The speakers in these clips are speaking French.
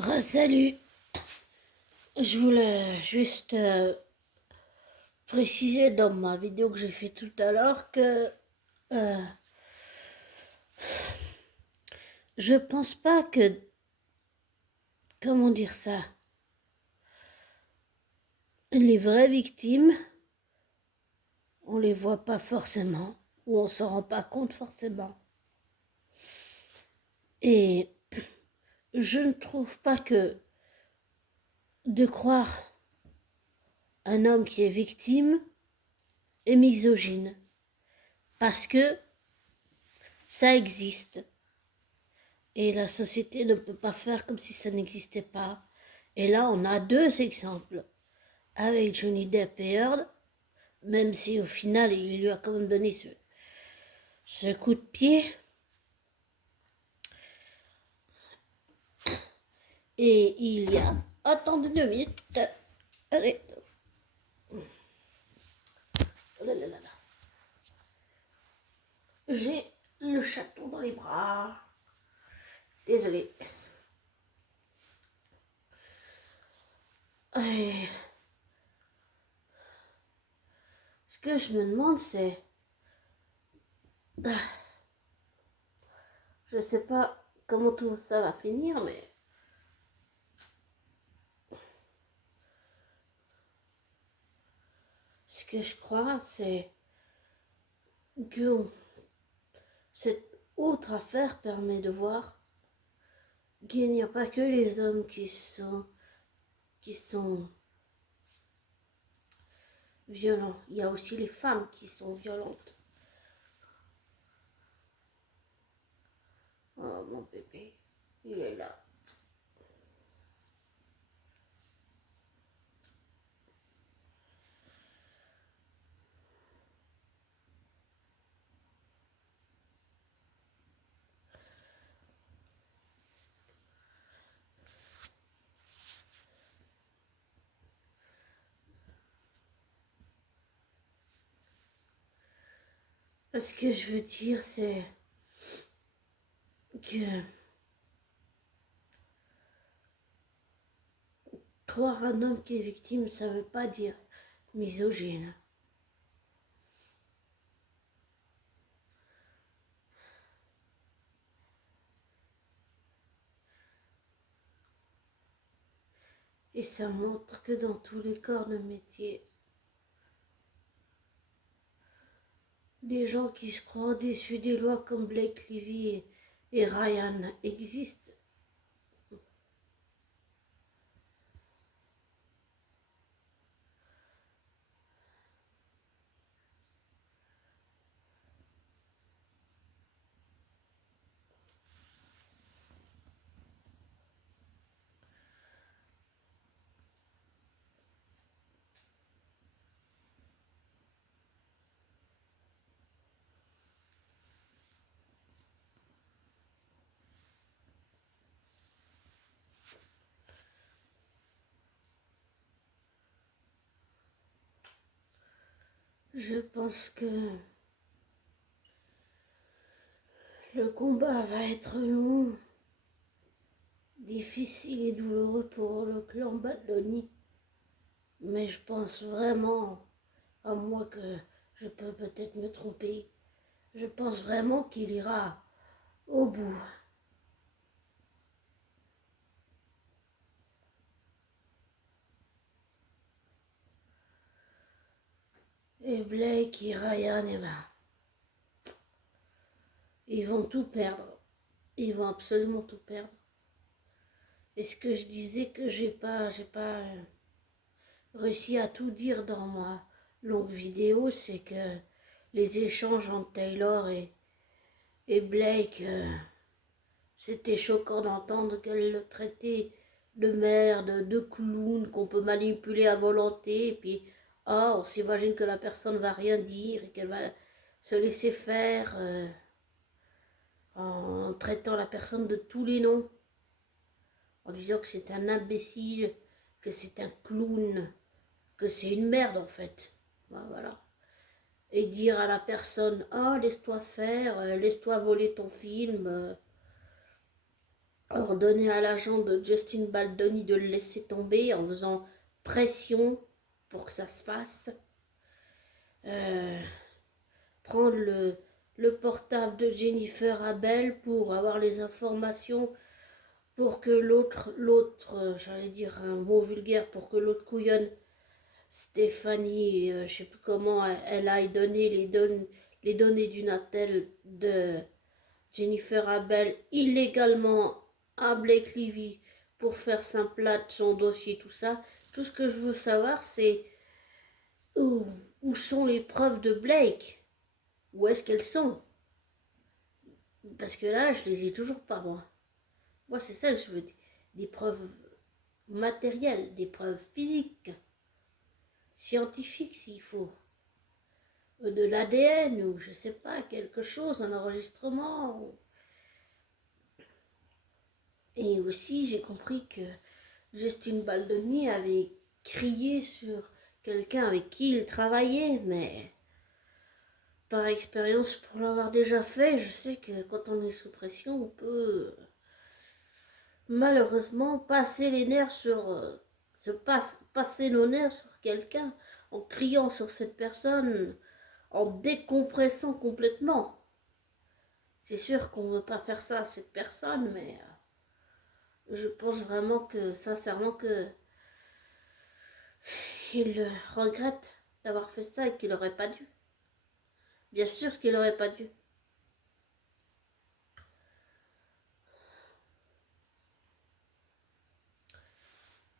Salut, je voulais juste préciser dans ma vidéo que j'ai fait tout à l'heure que euh, je pense pas que, comment dire ça, les vraies victimes, on les voit pas forcément ou on s'en rend pas compte forcément. Et je ne trouve pas que de croire un homme qui est victime est misogyne parce que ça existe. Et la société ne peut pas faire comme si ça n'existait pas. Et là, on a deux exemples. Avec Johnny Depp et Heard, même si au final, il lui a quand même donné ce coup de pied. Et il y a... Attendez 2 minutes. Allez. Oh là là là là. J'ai le chaton dans les bras. Désolée. Et ce que je me demande, c'est... Je sais pas comment tout ça va finir, mais... Ce que je crois, c'est que cette autre affaire permet de voir qu'il n'y a pas que les hommes qui sont violents, il y a aussi les femmes qui sont violentes. Oh mon bébé, il est là. Ce que je veux dire, c'est que croire un homme qui est victime, ça veut pas dire misogyne. Et ça montre que dans tous les corps de métier, des gens qui se croient au-dessus des lois comme Blake Lively et Ryan existent. Je pense que le combat va être long, difficile et douloureux pour le clan Baldoni. Mais je pense vraiment, à moi que je peux peut-être me tromper, je pense vraiment qu'il ira au bout. Et Blake et Ryan, eh ben, ils vont tout perdre. Ils vont absolument tout perdre. Et ce que je disais que j'ai pas réussi à tout dire dans ma longue vidéo, c'est que les échanges entre Taylor et Blake, c'était choquant d'entendre qu'elle le traitait de merde, de clown, qu'on peut manipuler à volonté, et puis on s'imagine que la personne va rien dire et qu'elle va se laisser faire en traitant la personne de tous les noms, en disant que c'est un imbécile, que c'est un clown, que c'est une merde en fait. Ben, voilà. Et dire à la personne, laisse-toi faire, laisse-toi voler ton film. ordonné à l'agent de Justin Baldoni de le laisser tomber en faisant pression pour que ça se fasse. Prendre le portable de Jennifer Abel pour avoir les informations pour que l'autre, j'allais dire un mot vulgaire, pour que l'autre couillonne, Stéphanie, je sais plus comment, elle aille donner les données du Natel de Jennifer Abel illégalement à Blake Lively pour faire simple son dossier, tout ça. Tout ce que je veux savoir, c'est où sont les preuves de Blake? Où est-ce qu'elles sont? Parce que là, je les ai toujours pas, moi. Moi, c'est ça que je veux dire. Des preuves matérielles, des preuves physiques, scientifiques s'il faut. De l'ADN ou je sais pas, quelque chose, un enregistrement. Et aussi, j'ai compris que Justin Baldoni avait crié sur quelqu'un avec qui il travaillait, mais par expérience, pour l'avoir déjà fait, je sais que quand on est sous pression, on peut malheureusement passer les nerfs passer nos nerfs sur quelqu'un en criant sur cette personne, en décompressant complètement. C'est sûr qu'on ne veut pas faire ça à cette personne, mais je pense vraiment que, sincèrement, que il regrette d'avoir fait ça et qu'il n'aurait pas dû. Bien sûr qu'il n'aurait pas dû.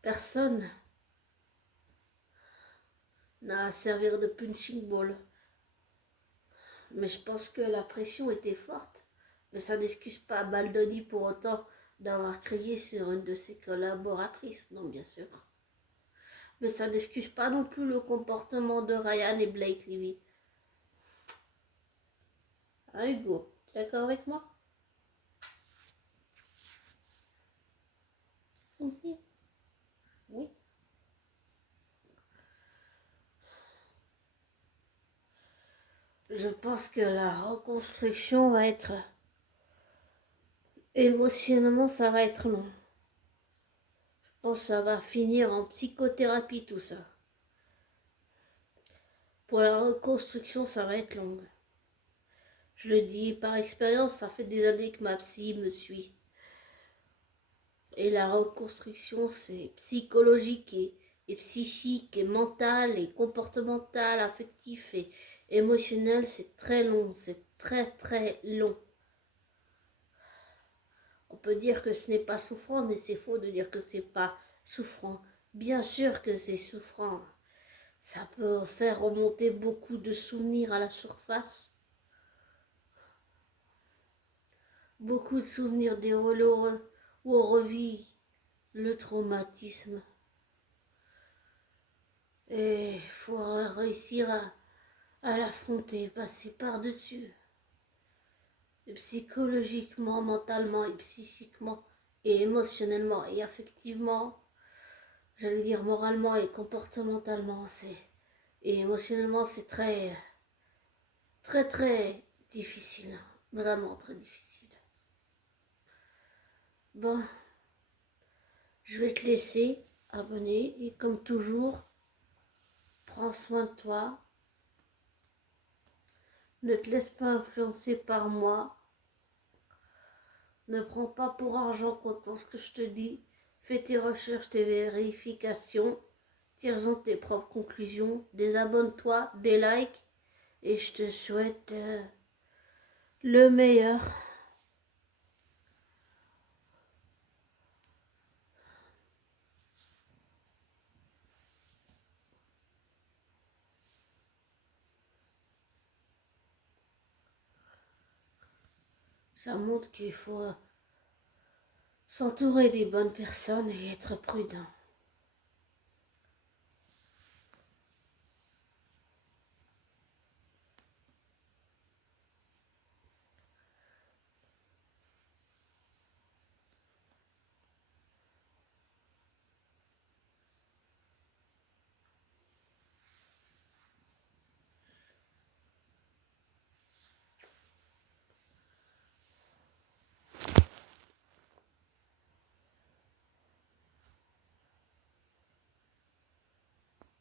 Personne n'a à servir de punching ball. Mais je pense que la pression était forte. Mais ça n'excuse pas Baldoni pour autant d'avoir crié sur une de ses collaboratrices, non bien sûr. Mais ça n'excuse pas non plus le comportement de Ryan et Blake Lively. Hein, Hugo, tu es d'accord avec moi? Oui. Oui. Je pense que la reconstruction va être... Émotionnellement, ça va être long. Je pense que ça va finir en psychothérapie tout ça. Pour la reconstruction, ça va être long. Je le dis par expérience, ça fait des années que ma psy me suit. Et la reconstruction, c'est psychologique et psychique et mental et comportemental, affectif et émotionnel. C'est très long, c'est très très long. On peut dire que ce n'est pas souffrant, mais c'est faux de dire que c'est pas souffrant. Bien sûr que c'est souffrant. Ça peut faire remonter beaucoup de souvenirs à la surface. Beaucoup de souvenirs des douloureux où on revit le traumatisme. Et il faut réussir à l'affronter, passer par-dessus. Et psychologiquement, mentalement et psychiquement et émotionnellement et affectivement, j'allais dire moralement et comportementalement, et émotionnellement, c'est très, très, très difficile. Vraiment très difficile. Bon, je vais te laisser abonner et comme toujours, prends soin de toi. Ne te laisse pas influencer par moi. Ne prends pas pour argent comptant ce que je te dis. Fais tes recherches, tes vérifications. Tire-en tes propres conclusions. Désabonne-toi, des likes. Et je te souhaite le meilleur. Ça montre qu'il faut s'entourer des bonnes personnes et être prudent.